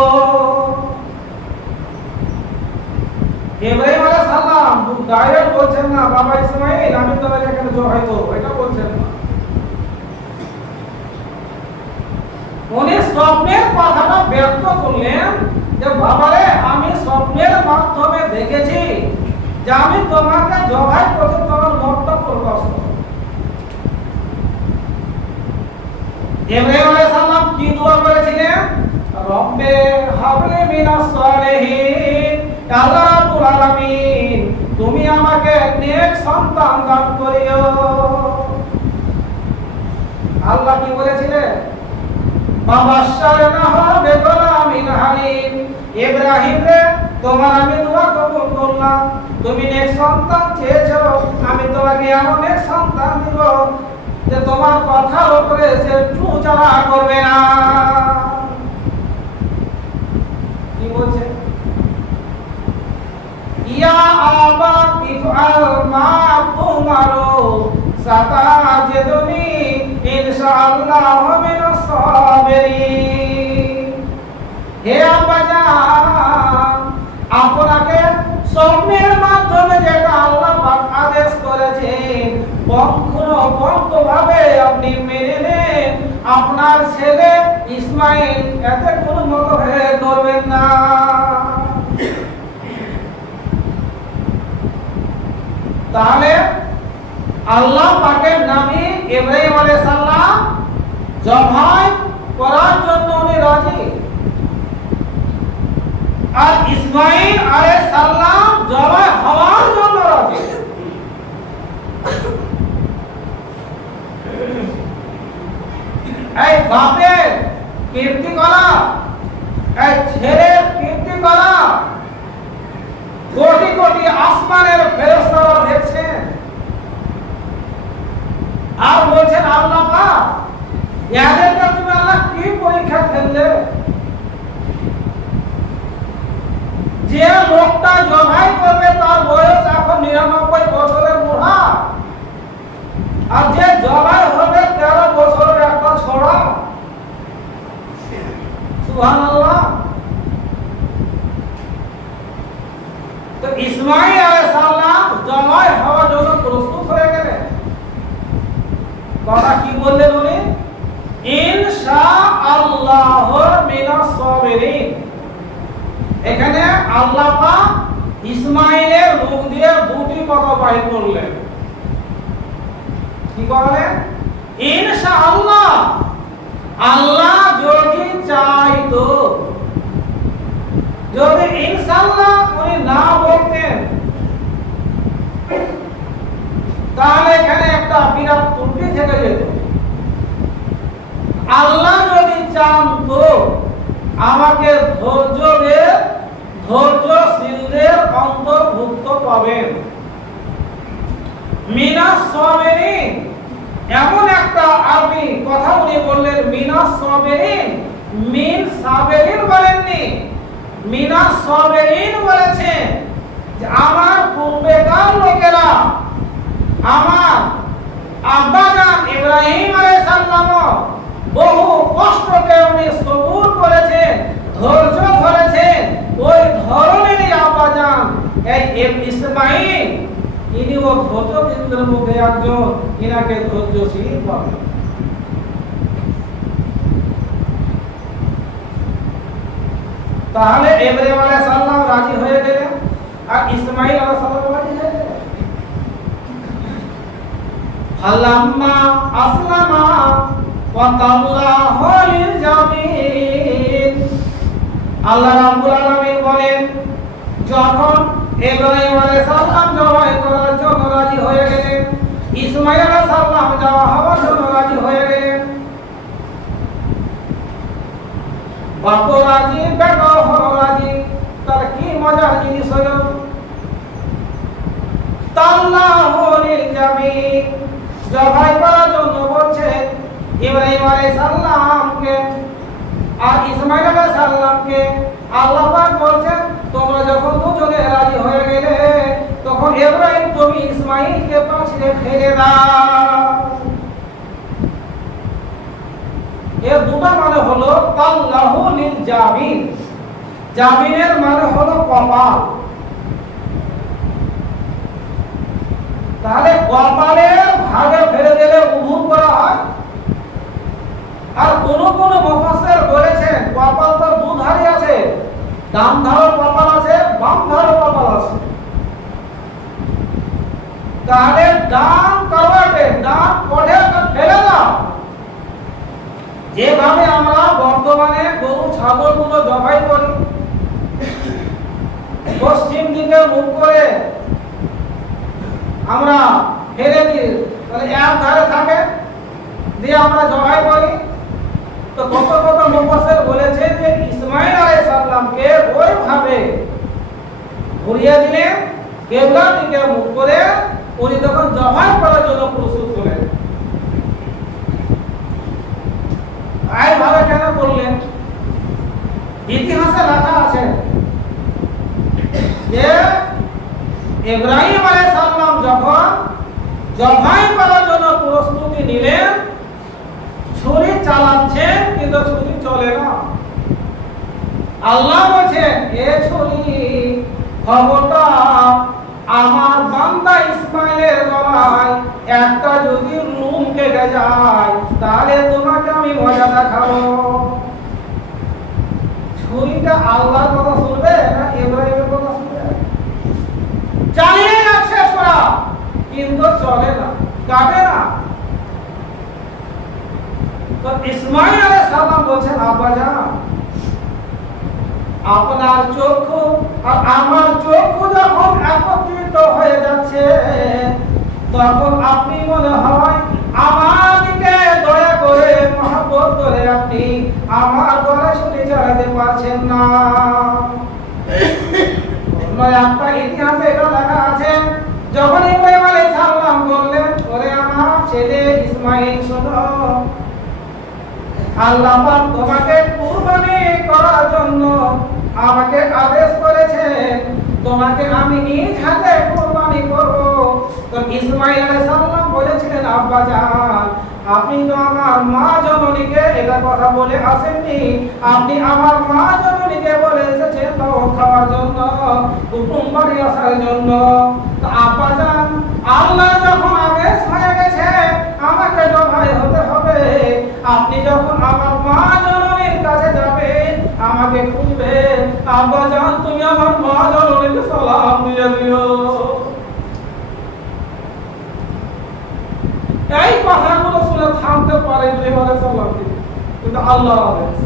ইব্রাহিম আলাইহিস সালাম ডাইরেক্ট বলছেন না বাবা ইসমাঈল আমি তোমাকে এখানে জবাহ দেব, এটা বলছেন না। উনি স্বপ্নের কথাটা ব্যক্ত করলেন যে বাবারে আমি স্বপ্নের মাধ্যমে দেখেছি যে আমি তোমাকে জবাই করতে, তোমার মতটা প্রকাশ করো। ইব্রাহিম আলাইহিস সালাম কি দোয়া করেছিলেন? রব্বে হাবলি মিনাস সালিহিন, আল্লাহ রাব্বুল আলামিন তুমি আমাকে নেক সন্তান দান করিও। আল্লাহ কি বলেছিলেন? বাবাশশারনাহু বিগুলামিন হালিম, ইব্রাহিম রে তোমার আমি দোয়া কবুল করলাম, তুমি নেক সন্তান চেয়েছো, আমি তোমাকে এমন এক সন্তান দিব যে তোমার কথার উপরে সে চুচারা করবে না। কি বলছে? ইয়া আবা ইফআল মা তুমারু সাতাজিদুনি ইনশাআল্লাহ মিনাস সাবিরিন। হে আব্বাজান, আপনাকে স্বপ্নের মাধ্যমে যেটা আল্লাহ পাক আদেশ করেছেন পঙ্খভাবে আপনি মেনে নেন। আপনার ছেলে ইসমাঈল এতে কোনো মতভেদ করবেন না। তাহলে আল্লাহ পাকের নবী ইব্রাহিম আলাইহিস সালাম জবাই করার জন্য উনি রাজি, আর ইসমাঈল আলাইহিস সালাম জবাই হওয়ার জন্য রাজি। এই বাপের কীর্তি করা, এই ছেলের কীর্তি করা কোটি কোটি আসমানের ফেরেশতারা দেখছেন, আর বলছেন আল্লাহ পাক এদেরকে তুমি আল্লাহ কি পরীক্ষা ফেললে? যে লোকটা জবাই করবে তার বয়স এখন 99 বছরের বুড়া, আর যে জবাই হবে 13 বছরের একটা ছোড়া। সুবহানাল্লাহ। তো ইসমাঈল আলাইহিস সালাম জবাই হওয়ার জন্য প্রস্তুত হয়ে গেলেন। কথা কি বললেন উনি? ইনশাআল্লাহ মিনাস সাবিরিন। এখানে আল্লাহ পাক ইসমাঈলের মুখ দিয়ে দুটি কথা বাহির করলেন। কি করলেন? ইনশাআল্লাহ, আল্লাহ যদি চাইতো। যদি ইনশাআল্লাহ উনি না বলতেন তাহলে এখানে একটা বিরাট ত্রুটি থেকে যেত। আল্লাহ যদি চান তো আমাকে ধৈর্যশীলদের অন্তর্ভুক্ত পাবেন। মিনাস সাবিরিন এমন একটা আরবি কথা উনি বললেন, মিনাস সাবিরিন, মিন সাবিরিন বলেননি, মিনাস সাবিরিন বলেছেন। যে আমার পূর্বেকার লোকেরা, আমার আব্বাজান ইব্রাহিম আলাইহিস সালাম বহু কষ্টকে উনি সবুর করেছেন, ধৈর্য ধরেছেন। ওই ধরনেরই আব্বাজান এই ইসমাঈল, ইনিও ধৈর্যশীলদের মধ্যে একজন, ইনাকে ধৈর্যশীল বলে। তাহলে ইব্রাহিম আলাইহিস সালাম রাজি হয়ে গেলেন। আর ইসমাইল আলাইহিস সালাম রাজি হয়ে গেলেন। ফালাম্মা আসলামা ওয়া তাল্লাহু লিল জামিন। আল্লাহ রাব্বুল আলামিন বলেন, যখন ইব্রাহিম আলাইহিস সালাম জবাই করার জন্য রাজি হয়ে গেলেন, ইসমাইল আলাইহিস সালাম জবাই হওয়ার জন্য রাজি হয়ে গেলেন, বাপ রাজি, বেটা হলো রাজি। তার কি মজার জিনিস হলো, তাল্লাহু লিল জামিন, জবাই করার জন্য বলছে ইব্রাহিম আলাইহিস সালামকে আর ইসমাইল আলাইহিস সালামকে। আল্লাহ পাক বলছেন, তোমরা যখন দুজনে রাজি হয়ে গেলে, তখন ইব্রাহিম তুমি ইসমাইলকে পাশে ফেলে দাও। এর দুটো মানে হলো তাল্লাহু লিল জামিন। জামিনের মানে হলো কপাল। তাহলে কপালে ভাগে ফেলে দিলে উভুর করা হয়। আর কোন কোন মুফাসসির বলেছেন কপাল তো দুধারই আছে, ডান ধারও কপাল আছে, বাম ধারও কপাল আছে। তাহলে ডান করবাটে, ডান কোঠে ফেলে দাও। যেভাবে আমরা বর্তমানে গরু ছাগলগুলো জবাই করি, পশ্চিম দিকে মুখ করে আমরা ফেলে দিই, তাহলে এক ধারে থাকে দিয়ে আমরা জবাই করি। তো কত কত মুফাসসির বলেছেন যে ইসমাইল আলাইহিস সালামকে ওইভাবে ঘুরিয়ে দিলেন, কিবলা দিকে মুখ করে উনি তখন জবাই করার জন্য প্রস্তুত হলেন। এইভাবে কেন করলেন? ইতিহাসে লেখা আছে যে ইব্রাহিম আলাইহিস সালাম যখন জবাই করার জন্য প্রস্তুতি নিলেন, ছুরি চালাচ্ছেন কিন্তু ছুরি চলে না। আল্লাহ বলেন, এ ছুরি খবরদার আমার বান্দা ইসমাইলের গলায় একটা যদি লুম কেটে যায়, তাহলে তোমাকে আমি মজা দেখাবো। ছুরিটা আল্লাহর কথা শুনবে না ইব্রাহিমের কথা শুনবে? চালিয়ে যাচ্ছে ছোড়া, কিন্তু চলে না, কাটে না। তো ইসমাইল আলাইহিস সালাম বলছেন, আব্বা জান, আপনার চক্ষু আর আমার চক্ষু যখন একত্রিত হয়ে যাচ্ছে, তখন আপনি মনে হয় আমার দিকে দয়া করে মহব্বত করে আপনি আমার গলা শুনে চালাতে পারছেন না। একটা ইতিহাসে এটা লেখা আছে, যখন ইব্রাহিম আলাইহিস সালাম বললেন, ওরে আমার ছেলে ইসমাইল শোনো, আল্লাহ পাক তোমাকে কুরবানি করার জন্য আমাকে আদেশ করেছেন, তোমাকে আমি নিজ হাতে কুরবানি করব। তো ইসমাইল আলাইহিস সালাম বলেছিলেন, আব্বা জান, আপনি তো আমার মা জননীকে এটা কথা বলে আসেননি, আপনি আমার মা জননীকে বলে এসেছেন দাও খাওয়ার জন্য, কুটুম বাড়ি আসার জন্য। তো আব্বা জান, আল্লাহ যখন আদেশ হয়ে গেছে আমাকে জবাই হতে হবে, আপনি যখন আমার মা জননীর কাছে যাবেন আমাকে খুঁজবেন, আব্বা জান তুমি আমার মা জননীকে সালাম দিয়ে দিও। এই কথাগুলো শুনে থামতে পারে ইব্রাহিম আলাইহিস সালাম, কিন্তু আল্লাহর আদেশ।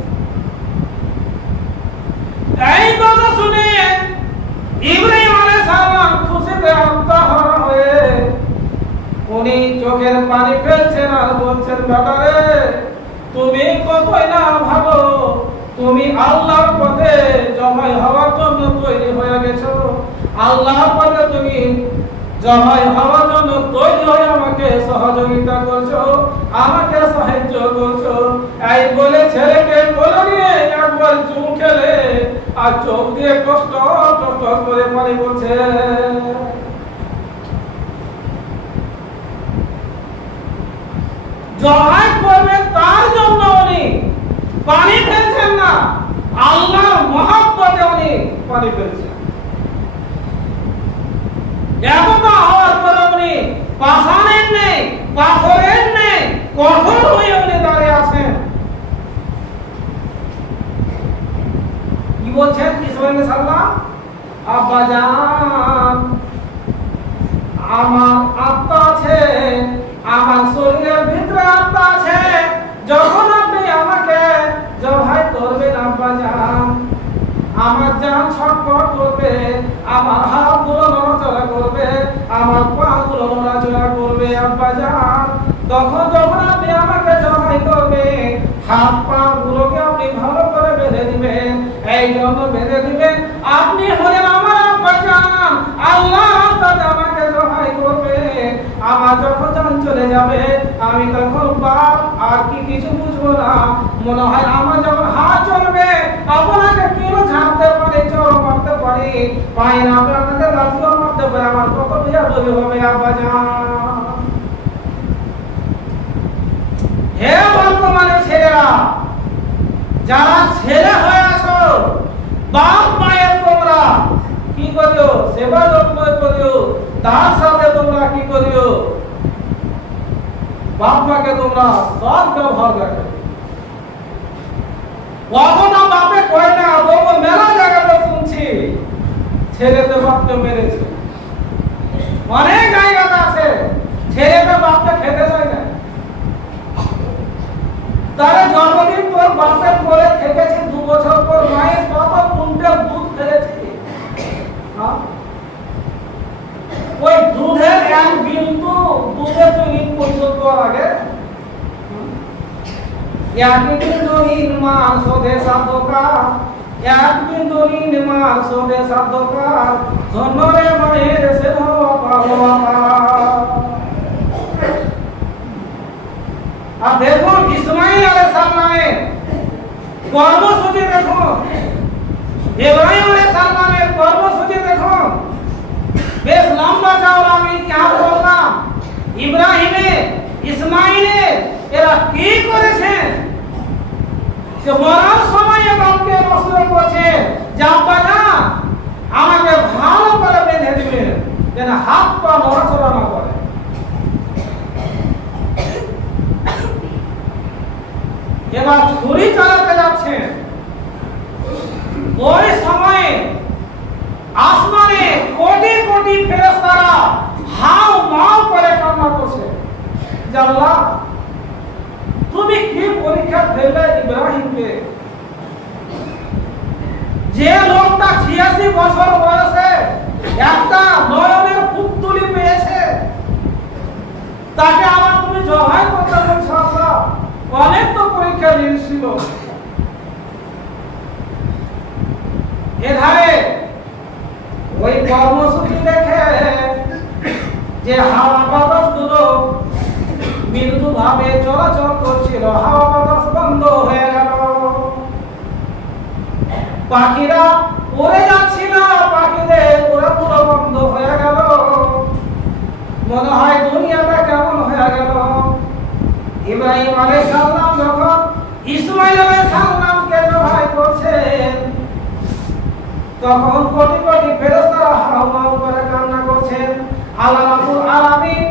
এই কথা শুনে ইব্রাহিম আলাইহিস সালাম খুশিতে আত্মহারা হয়ে উনি চোখের পানি ফেলছেন আর বলছেন, বেটা রে, তুমি কতই না ভালো, তুমি আল্লাহর পথে জবাই হওয়ার জন্য তৈরি হয়ে গেছো, আল্লাহর পথে তুমি জবাই হওয়ার জন্য তৈরি হয়ে আমাকে সহযোগিতা করছো, আমাকে সাহায্য করছো। এই বলে ছেলেকে কোলে নিয়ে একবার চুম খেলে আর চোখ দিয়ে কষ্ট কষ্ট করে পানি পড়ছে। জবাই করবেন তার জন্য উনি পানি ফেলছেন না, আল্লাহর মহব্বতে উনি পানি ফেলছেন। এতটা হওয়ার পরে উনি পাষাণের নেই, পাথরের নেই, কঠোর হয়ে উনি দাঁড়িয়ে আছেন। কি বলছেন ইসমাইল সাল্লাম, আব্বাজান, আমার আত্মা আছে, আমার শরীরের ভিতরে আত্মা আছে। যখন আপনি আমাকে জবাই করবেন আব্বাজান, আমার জান ছটফট করবে, আমার হাতগুলো নড়াচড়া করবে, আমার পাগুলো নড়াচড়া করবে আব্বাজান। তখন যখন আপনি আমাকে জবাই করবেন, হাত পা গুলোকে আপনি ভালো করে বেঁধে দিবেন। এই জন্য বেঁধে দিবেন, আপনি হলেন আমার আব্বাজান, আল্লাহ রাস্তাতে আমাকে জবাই করবে। আমার যখন জান চলে যাবে, আমি তখন বাপ আর কি কিছু বুঝবো না। মনে হয় আমার যখন হাত চলবে, আপনাকে কেন ঝাড়তে পারে, চড় মারতে পারে, পায়ে না আপনাকে লাথিও মারতে পারে, আমার কত বেয়াদবি হবে আব্বাজান। হে বর্তমানে ছেলেরা, যারা ছেলে হয়ে আছো, বাপ মায়ের তোমরা কি করিও, সেবা যত্ন করিও, তার সাথে তোমরা কি করিও, বাপ মাকে তোমরা সৎ ব্যবহার রাখো। কখনো বাপে কয় না, তবু মেলা জায়গাতে শুনছি ছেলেতে বাপকে মেরেছে। অনেক জায়গাতে আছে ছেলেতে বাপকে খেতে চায় না। তারা জন্মদিন পর বাপের কোলে থেকেছে, 2 বছর পর মায়ের কত কুইন্টাল দুধ খেয়েছে। ওই দুধের এক বিন্দু দুধের ঋণ পরিশোধ করার আগে এক বিন্দু ঋণ মার শোধে সাধকা, এক বিন্দু ঋণ মার শোধে সাধকা, ধন্য রে মায়ের সে আর দেখুন ইসমাইল আলাইহিস সালামের কর্মসূচি দেখুন, ইব্রাহিম আলাইহিস সালামের কর্মসূচি দেখুন। বেশ লম্বা চওড়া আমি ইতিহাস বললাম। ইব্রাহিমে, ইসমাইলে এরা কি করেছেন? যে মরার সময় বাপকে নসিহত করছে, যে আব্বাজান আমাকে ভালো করে বেঁধে দিবেন, যেন হাত পা নড়াচড়া না করে। এবার ছুরি চালাতে যাচ্ছেন, ওই সময়ে আসমানে কোটি কোটি ফেরেশতারা হাউ মাউ করে কান্না করছে, যে আল্লাহ তুমি কি পরীক্ষা ফেললে ইব্রাহিমকে? যে লোকটা 86 বছর বয়সে একটা নয়নের পুতুলি পেয়েছে, তাকে আবার তুমি জবাই করতে বলছো আল্লাহ। অনেক তো পরীক্ষা নিয়েছিল। এধারে ওই কর্মসূচি দেখে যে হাওয়া বাতাস গুলো মৃদু ভাবে চলাচল করছিল, হাওয়া বাতাস বন্ধ হয়ে গেল। পাখিরা উড়ে যাচ্ছিল, পাখিদের উড়াধুরা বন্ধ হয়ে গেল। মনে হয় দুনিয়াটা কেমন হয়ে গেল। ইব্রাহিম আলাইহিস সালাম যখন ইসমাইল আলাইহিস সালামকে জবাই করছেন, তখন কোটি কোটি ফেরেশতারা হাওমাও করে কান্না করছেন। আল্লাহ রাব্বুল আলামিন,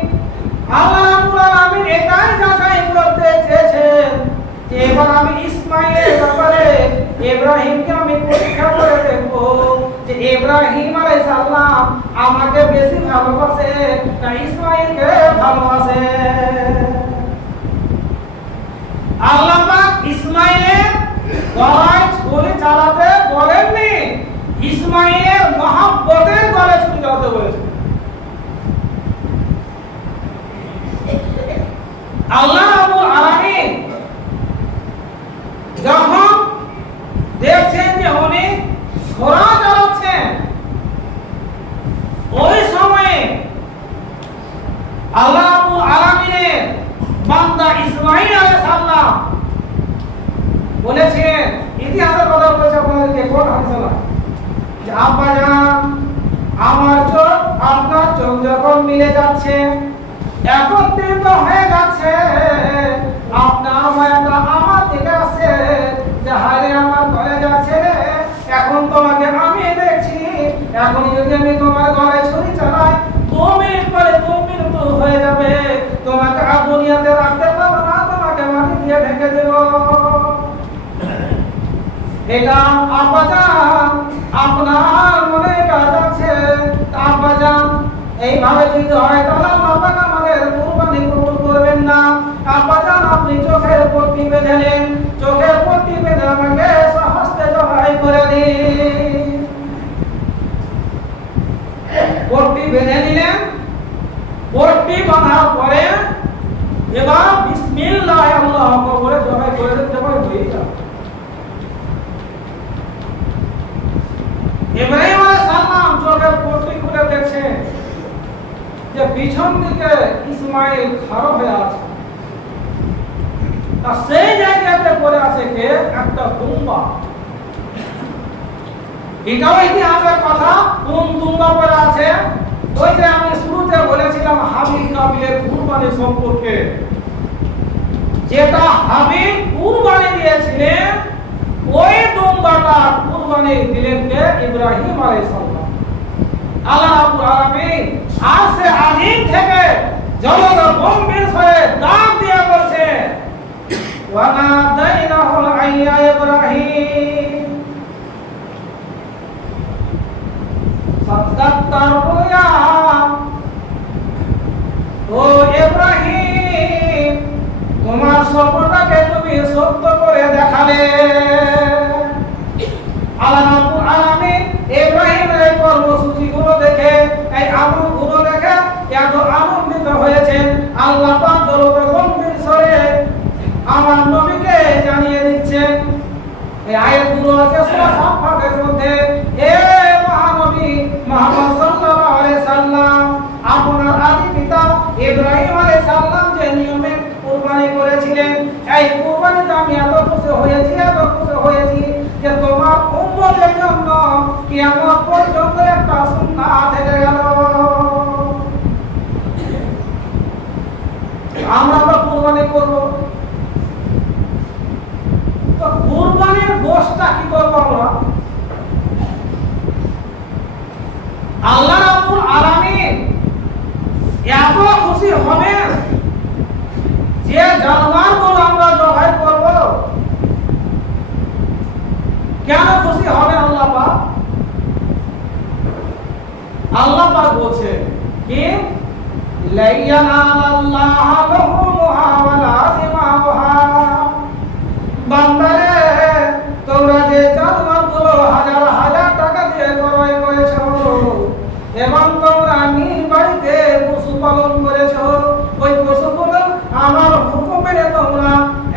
আল্লাহ রাব্বুল আলামিন এটাই যাচাই করতে চেয়েছেন যে এবার আমি ইসমাইলের ব্যাপারে ইব্রাহিমকে আমি পরীক্ষা করে দেখব যে ইব্রাহিম আলাইহিস সালাম আমাকে বেশি ভালোবাসে না ইসমাইলকে ভালোবাসে। আল্লাহ পাক ইসমাইলের গলায় ছুরি চালাতে বলেননি, ইসমাইলের মহব্বতের গলায় ছুরি চালাতে বলেছেন। আল্লাহ রাব্বুল আলামিন যখন দেখছেন যে উনি ছোরা চালাচ্ছেন, ওই সময়ে আল্লাহ রাব্বুল আলামিনের বান্দা ইসমাইল আলাইহিস সালাম বলেছেন, ইতিহাসের কথা বলেছে আপনাদেরকে, কোন হাদিস যে আব্বাজান আমার চোখ আপনার চোখ যখন মিলে যাচ্ছে, একত্রিত হয়ে যাচ্ছে, আপনার মায়াটা আমার দিকে আসছে, যে হায় আমার গলে যাচ্ছে, এখন তোমাকে আমি দেখছি, এখন যদি আমি তোমার গলায় ছুরি চালাই 2 মিনিট পরে 2 মিনিট হয়ে যাবে, তোমাকে আর দুনিয়াতে রাখতে পারবো না, তোমাকে মাটি দিয়ে ঢেকে দেব। এটা আব্বাজান আপনার মনে কাজ হয় তাহলে আল্লাহ পাক আমাদের কুরবানি কবুল করবেন না। আব্বাজান আপনি চোখের পট্টি বেঁধে নেন, চোখের পট্টি বেঁধে আমাকে সহস্তে জবাই করে দিন। পট্টি বেঁধে নিলেন, পট্টি বাঁধার পরে এবার বিসমিল্লাহ আল্লাহু আকবার বলে জবাই করে দিতে জবাই হয়ে যাবে। ইব্রাহিম আলাইহিস সালাম চোখের পট্টি খুলে দেখছেন যে পিছন দিকে ইসমাইল খাড়া হয়ে আছে, আর সেই জায়গাতে পড়ে আছে কে? একটা দুম্বা। এটাও ইতিহাসের কথা। কোন দুম্বা পড়ে আছে? ওই যে আমি শুরুতে বলেছিলাম হাবিল কাবিলের কুরবানি সম্পর্কে, যেটা হাবিল কুরবানি দিয়েছিলেন ওই দুম্বাটা কুরবানি দিলেন কে? ইব্রাহিম আলাইহিস সালাম। আল্লাহ রাব্বুল আলামিন আরশে আজিম থেকে জলদ গম্ভীর হয়ে ডাক দিয়ে বলছে ওয়া নাদাইনাহু আইয়া ইব্রাহিম সাদ্দাক্তার রুয়া। ও ইব্রাহিম, তোমার স্বপ্নটাকে তুমি সত্য করে দেখালে। আল্লাহ রাব্বুল আলামিন ইব্রাহিমের এই কর্মসূচিগুলো দেখে, এই আমলগুলো দেখে এত আনন্দিত হয়েছেন। আল্লাহ পাক জলদ গম্ভীর স্বরে আমার নবীকে জানিয়ে দিচ্ছেন। এই আয়াতগুলো আছে সূরা সাফফাতের মধ্যে। হে মহানবী মুহাম্মদ সাল্লাল্লাহু আলাইহি সাল্লাম, আপনার আদি পিতা ইব্রাহিম আলাইহিস সালাম যে নিয়মে কুরবানি করেছিলেন, এই কুরবানিতে আমি এত খুশি হয়েছি যে তোমার উম্মতের জন্য কিয়ামত পর্যন্ত একটা সুন্নাত থেকে গেল। আমরা তো কুরবানি করব, তো কুরবানির গোশতটা কি করব আমরা? আল্লাহ রাব্বুল আলামিন এত খুশি হবেন যে জানোয়ারগুলো আমরা জবাই করব। কেন খুশি হবেন আল্লাহ পাক? আল্লাহ পাক বলছে কি লাইয়ানাল্লাহু লুহুমুহা ওয়ালা দিমাউহা। বান্দারে, তোমরা যে জানোয়ারগুলো হাজার হাজার টাকা দিয়ে ক্রয় করেছো এবং তোমরা নিজ বাড়িতে পশু পালন করেছো, ওই পশুগুলো আমার হুকুম মেনে তোমরা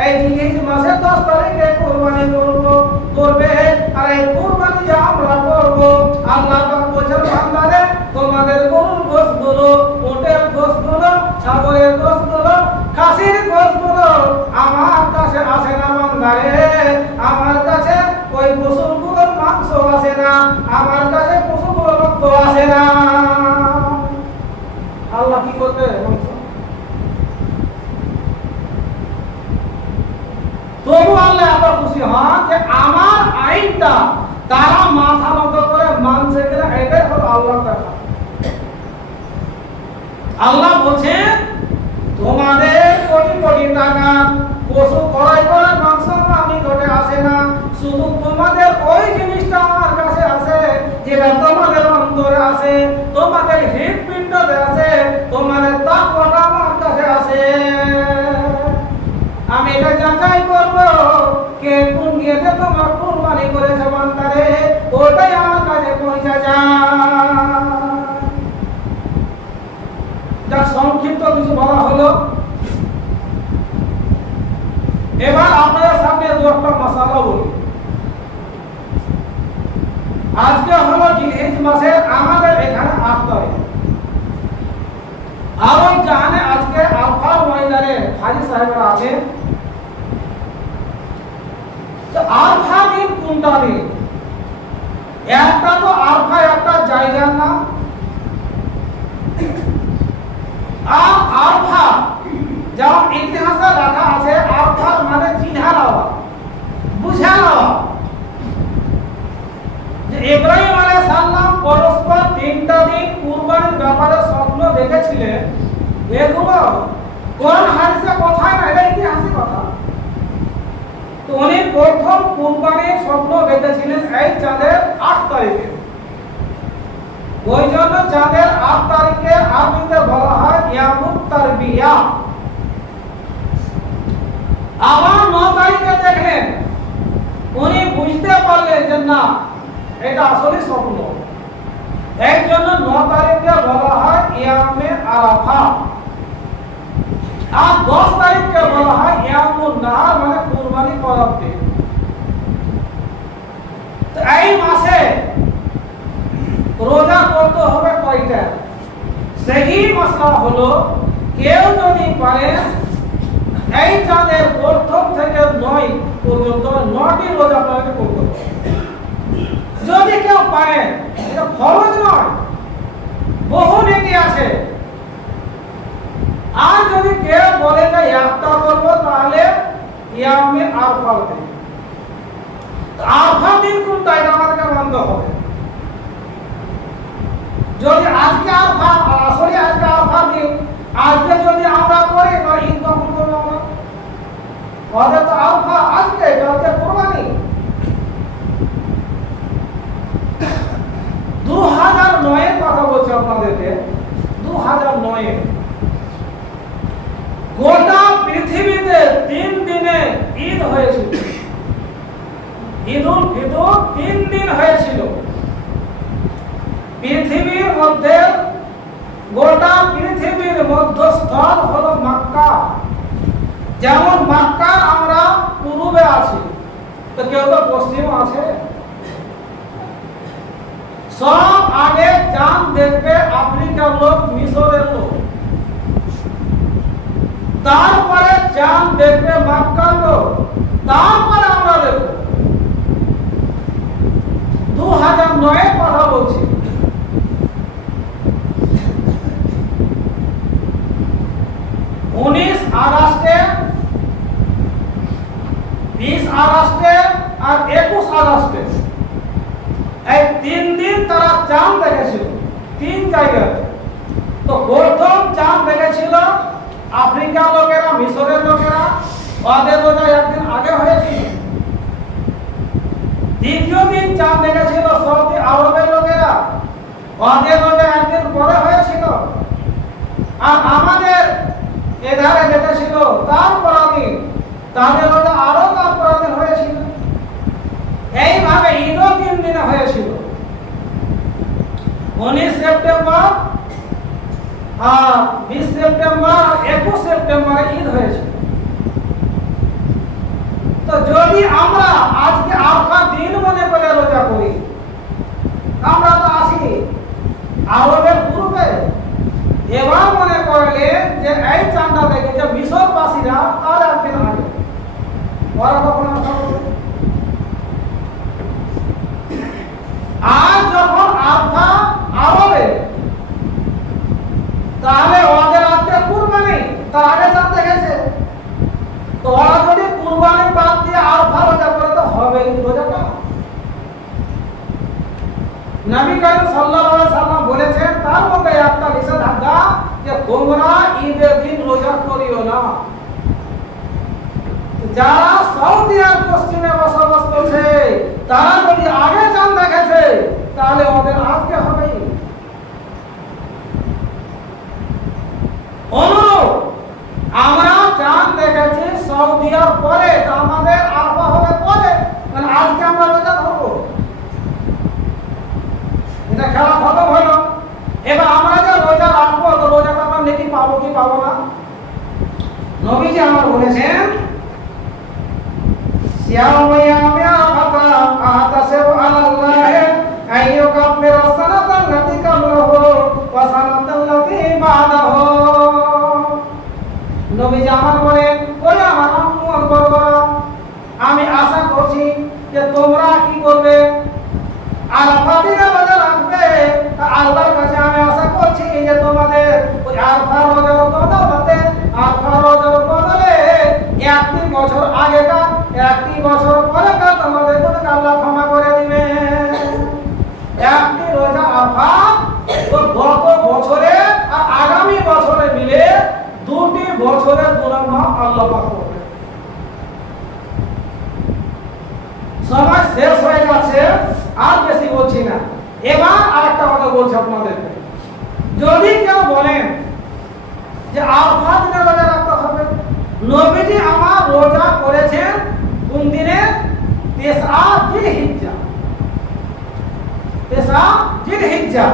এই জিলহজ মাসের 10 তারিখে কুরবানি করবে। আর এই কুরবানি যে আমরা করব, আল্লাহ পাক বলেন বান্দারে, তোমাদের গরুর গোশতগুলো, উটের গোশতগুলো, ছাগলের গোশতগুলো, খাসির গোশতগুলো আমার কাছে আসে না বান্দারে। আমার কাছে ওই পশুগুলোর মাংস আসে না, আমার কাছে পশুগুলোর রক্ত আসে না। আল্লাহ কি করবে? তবু আল্লাহ এত খুশি হন যে আমার আইনটা তারা মাথা নত করে মানছে কিনা, এটাই হলো আল্লাহর কথা। আল্লাহ বলছেন তোমাদের কোটি কোটি টাকা পশু ক্রয় করে মাংস আমার নিকটে আসে না, শুধু তোমাদের ওই জিনিসটা আমার কাছে আসে যেটা তোমাদের অন্তরে আছে, তোমাদের হৃদপিণ্ডতে আছে, তোমাদের তাকওয়াটা আমার কাছে আসে। আমি এটা যাচাই করব কে কোন নিয়তে তোমার কুরবানি করেছে বান্দারে, ওটাই আমার কাছে পৌঁছে যায়। যা সংক্ষিপ্ত কিছু বলা হলো। এবার আপনাদের সামনে একটা মাসালা বলি। আজকে হলো জিলহজ মাসের আমাদের এখানে 8 তারিখ। আরব জাহানে আজকে আরফার ময়দানে হাজী সাহেবরা আছেন। তো আরফা দিন কোনটা দিন? একটা তো আরফা একটা জায়গার নাম, আর আরফা যেমন ইতিহাসে লেখা আছে আরফার মানে চিহ্না লওয়া, বুঝা লওয়া। যে ইব্রাহিম আলাইহিস সালাম পরস্পর 3টা দিন কুরবানির ব্যাপারে স্বপ্ন দেখেছিলেন, এগুলো কোরআন হাদিসে কোথায় না, এটা ইতিহাসের কথা। তো উনি প্রথম কুরবানির স্বপ্ন দেখেছিলেন এই চাঁদের 8 তারিখে। ওই জন্য চাঁদের 8 তারিখে আরবিতে বলা হয় ইয়ামুত তারবিয়া। আবার 9 তারিখে দেখলেন উনি বুঝতে পারলেন যে না এটা আসলে স্বপ্ন, এই জন্য 9 তারিখে বলা হয় ইয়ামে আরাফা। আর 10 তারিখে বলা হয় ইয়ামুন নাহার, মানে কুরবানি করার দিন। তো এই মাসে রোজা করতে হবে কয়টা? সেই মশলা হলো কেউ যদি পারে এই চাঁদের প্রথম থেকে 9 পর্যন্ত 9টি রোজা আপনাকে করতে হবে। যদি কেউ পারে, এটা ফরজ নয়, বহু নেকি আছে। আর যদি কেউ বলে যে একটা করবো, তাহলে ইয়ামে আরফা দিন। আরফা দিন কোনটা এটা আমাদেরকে মানতে হবে। যদি আজকে আরফা, আসলে আজকে আরফা দিন, আজকে যদি আমরা করি তাহলে ঈদ কখন করবো আমরা? ওদের তো আরফা আজকে, কালকে কুরবানি। 2009 এর কথা বলছি আপনাদেরকে। 2009 গোটা পৃথিবীতে 3 দিনে ঈদ হয়েছিল। ঈদুল ফিতর 3 দিন হয়েছিল। পৃথিবীর মধ্যে, গোটা পৃথিবীর মধ্যস্থল হলো মক্কা। যেমন মক্কা আমরা পূর্বে আছি, তো কেউ তো পশ্চিমে আছে। সব আগে চাঁদ দেখবে আফ্রিকার লোক, মিশরের লোক, তারপরে চাঁদ দেখবে মক্কার লোক, তারপরে আমরা দেখব। 2009 এর কথা বলছি। 19 আগস্টে, 20 আগস্টে আর 21 আগস্টে এই 3 দিন তারা চাঁদ দেখেছিল 3 জায়গায়। তো প্রথম চাঁদ দেখেছিল আফ্রিকার লোকেরা, মিশরের লোকেরা, ওদের রোজা একদিন আগে হয়েছিল। দ্বিতীয় দিন চাঁদ দেখেছিল সৌদি আরবের লোকেরা, ওদের রোজা একদিন পরে হয়েছিল। আর আমাদের এধারে দেখেছিল তারপর দিন, তাদের রোজা আরো তারপর দিন হয়েছিল। এইভাবে ঈদও 3 দিনে হয়েছিল। 19 সেপ্টেম্বর আর 20 সেপ্টেম্বর আর 21 সেপ্টেম্বরে ঈদ হয়েছিল। তো যদি আমরা আজকে আরফা দিন মনে করে রোজা করি, আমরা তো আছি আরবের পূর্বে। এবার মনে করলে যে এই চাঁদটা দেখেছে মিশরবাসীরা, তার একদিন আগে, ওরা তখন আর যখন আরফা আরবে, তাহলে ওদের আজকে কুরবানি, তার আগে চাঁদ দেখেছে। তো ওরা যদি কুরবানি বাদ দিয়ে আরফা রোজা করে তো হবে রোজাটা। নবী করিম সাল্লাল্লাহু আলাইহি সাল্লাম বলেছেন তার মধ্যে একটা নিষেধাজ্ঞা যে তোমরা ঈদের দিন রোজা করিও না। যারা সৌদি আর পশ্চিমে বসবাস করছে, তারা যদি আগে চাঁদ দেখেছে, তাহলে ওদের আজকে হবে। অনুরূপ আমরা চাঁদ দেখেছি সৌদি আর পরে, তো আমাদের আরফা হবে পরে, মানে আজকে আমরা রোজা ধরবো। এটা খেলা খতম হলো। এবার আমরা যে রোজা রাখবো, তো রোজাটা আমরা নেকি পাবো কি পাবো না? নবীজি আমার বলেছেন সিয়ামু ইয়ামি আরাফা আহতাসিবু আলাল্লাহি আইয়ুকাফিরা সানাতাল লাতী কাবলাহু ওয়া সানাতাল লাতী বাদাহু। নবীজি আমার বলেন, ওরে আমার উম্মত বর্গরা, আমি আশা করছি যে তোমরা কি করবে? আরফা দিনে রোজা রাখবে। আল্লাহর কাছে আমি আশা করছি যে তোমাদের ওই আরফা রোজার বদলে, আরফা রোজার বদলে 1টি বছর আগেকার, 1টি বছর পরেকার তোমাদের গুনাহ আল্লাহ ক্ষমা করে দিবে। 1টি রোজা আরফা তো গত বছরে আর আগামী বছরে মিলে 2টি বছরের গুনাহ মাফ আল্লাহ পাক করবে। সময় শেষ হয়ে যাচ্ছে, আর বেশি বলছি না। এবার আরেকটা কথা বলছি। বলছি আপনাদেরকে, যদি কেউ বলেন যে আরফা দিনে রোজা রাখতে হবে, নবীজি আমার রোজা করেছেন কোন দিনে? 9 জিলহিজ্জা। 9 জিলহিজ্জা।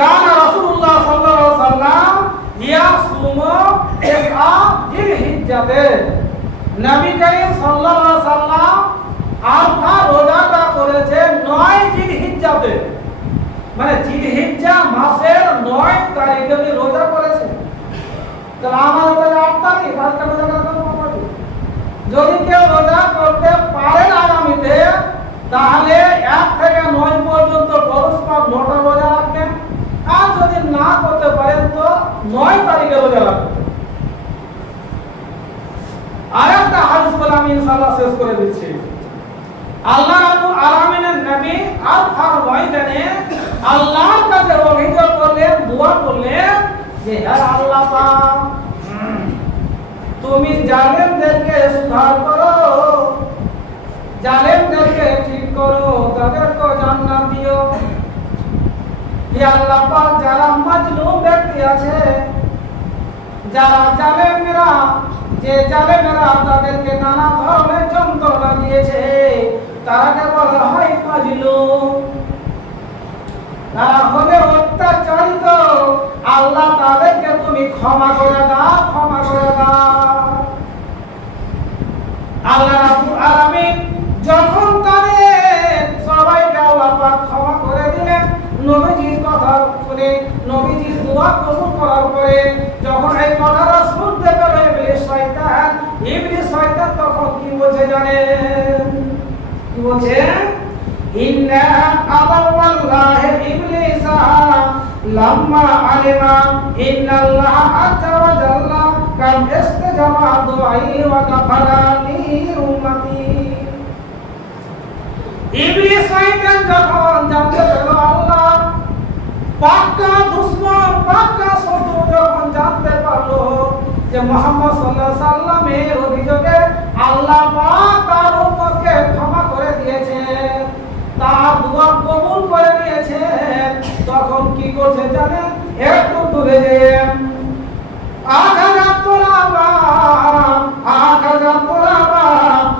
কানা রাসূলুল্লাহ সাল্লাল্লাহু আলাইহি ওয়াসাল্লাম ইয়াসুমু 9 জিলহিজ্জাতে। নবী করিম সাল্লাল্লাহু আলাইহি ওয়াসাল্লাম আরফা রোজাটা করেছেন 9 জিলহিজ্জাতে, মানে জিলহিজ্জা মাসের 9 তারিখে উনি রোজা করেছেন। তাহলে আমাদের তো 8 তারিখ, আজকে রোজা করতে হবে। যদি কেউ রোজা করতে পারেন আগামীতে, তাহলে 1 থেকে 9 পর্যন্ত পরস্পর 9টা রোজা রাখবেন। আর যদি না করতে পারেন তো 9 তারিখে রোজা রাখবেন। আরেকটা হাদিস বলে আমি ইনশাআল্লাহ শেষ করে দিচ্ছি। আল্লাহ রাব্বুল আলামিনের নবী আরফার ময়দানে আল্লাহর কাছে অভিযোগ করলেন, দোয়া করলেন যে হে আল্লাহ পাক, তুমি জালেমদেরকে সুধার করো, জালেমদেরকে ঠিক করো, তাদেরকে জান্নাত দিও। হে আল্লাহ পাক, যারা মাজলুম ব্যক্তি আছে, যারা জালেমেরা, যে জালেমেরা তাদেরকে নানা ধরনের যন্ত্রণা দিয়েছে, তারাকে বলা হয় মাজলুম, তারা হলে অত্যাচারিত। আল্লাহ তাদেরকে তুমি ক্ষমা করে দাও, ক্ষমা করে দাও। আল্লাহ রাব্বুল আলামিন যখন তাদের সবাইকে আল্লাহ পাক ক্ষমা করে দিলেন, নবীজির কথা শুনে, নবীজির দোয়া কবুল করার পরে যখন এই কথাটা শুনতে পেল ইবলিস শয়তান তখন কি বলছে জানেন? কি বলছে? ইন্না আদাওয়াল্লাহি ইবলিসা লাম্মা আলিমা ইন্নাল্লাহা আযজা ওয়া জাল্লা কাদ ইসতাজাবা দুআই ওয়া কাফারানি উম্মতি। ইবলিস শয়তান যখন জানতে পেল আল্লাহ পাক্কা দুশমন, পাক্কা শত্রু, যখন জানতে পারলো যে মুহাম্মদ সাল্লাল্লাহু আলাইহি সাল্লামের অভিযোগে আল্লাহ পাক তার উম্মতকে ক্ষমা করে দিয়েছেন, তার দোয়া কবুল করে নিয়েছেন, তখন কি করছে জানেন? একটু দূরে যেয়ে আখাযাত তোলাবা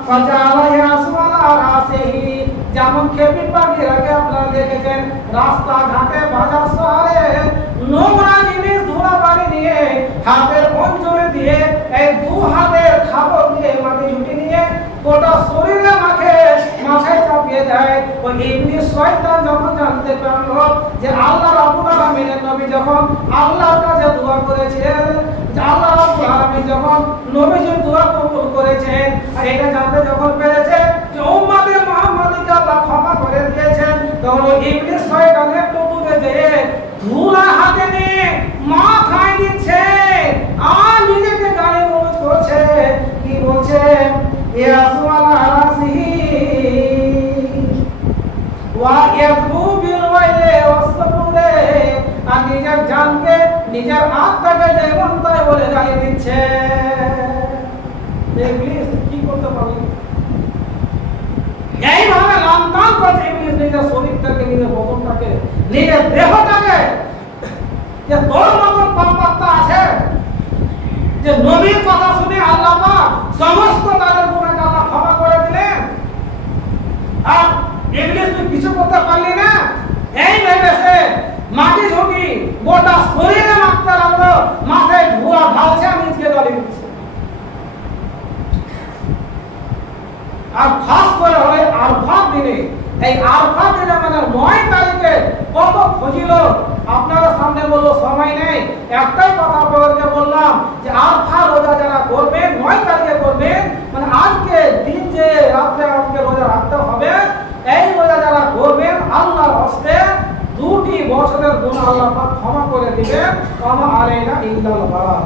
ফাজালা ইয়াসওয়ালা রাসিহি, যেমন খেপি পাখির আগে আপনারা দেখেছেন রাস্তাঘাটে, বাজার শহরে নোংরা জিনিস ধুলাবালি নিয়ে হাতের অঞ্জলি দিয়ে, এই 2 হাতের খাবার দিয়ে মাটি ঝুঁটি নিয়ে গোটা শরীরে মাথায় চাপিয়ে দেয়। ওই ইবলিস শয়তান যখন জানতে পারলো যে আল্লাহ রাব্বুল আলামিনের নবী যখন আল্লাহর কাছে দোয়া করেছিলেন, যে আল্লাহ রাব্বুল আলামিন যখন নবীজির দোয়া কবুল করেছেন, আর এটা জানতে যখন পেরেছে যে উম্মতে মুহাম্মাদীকে আল্লাহ ক্ষমা করে দিয়েছেন, তখন ওই ইবলিস শয়তান একটু দূরে যেয়ে ধুলা হাতে নিয়ে মাথায় দিচ্ছে আর নিজেকে গালি করছে। কি বলছে? ইয়াসওয়ালা রাসিহি ওয়া ইয়াযু বিল ওয়াইলি ওয়াসবুরে, আর নিজের জানকে, নিজের আত্মাকে যেমন তাই বলে গালি দিচ্ছে। ইবলিস কি করতে পারলি? এইভাবে লান্তান করছে ইবলিস নিজের শরীরটাকে, নিজের বদনটাকে, নিজের দেহটাকে, যে তোর মতন পাপাত্তা আছে যে নবীর কথা শুনে আল্লাহ পাক সমস্ত তাদের গুনাহকে আল্লাহ ক্ষমা করে দিলেন, আর ইবলিস তুই কিছু করতে পারলি না। এই ভেবে সে মাটি ঝুঁকি গোটা শরীরে মারতে লাগলো, মাথায় ধোয়া ঢালছে, নিজকে গালি দিচ্ছে। আর খাস করে হলে আরফা দিনে, এই আরফা দিনে মানে 9 তারিখে কত ফজিলত আপনারা সামনে বলবো, সময় নেই। একটাই কথা আপনাদেরকে বললাম যে আরফা রোজা যারা করবেন 9 তারিখে করবেন, মানে আজকে দিন যে রাতে আমাকে রোজা রাখতে হবে, এই রোজা যারা করবেন আল্লাহর হস্তে 2টি বছরের গুনাহ আল্লাহ পাক ক্ষমা করে দিবেন। ওয়া মা আলাইনা ইল্লাল বালাগ।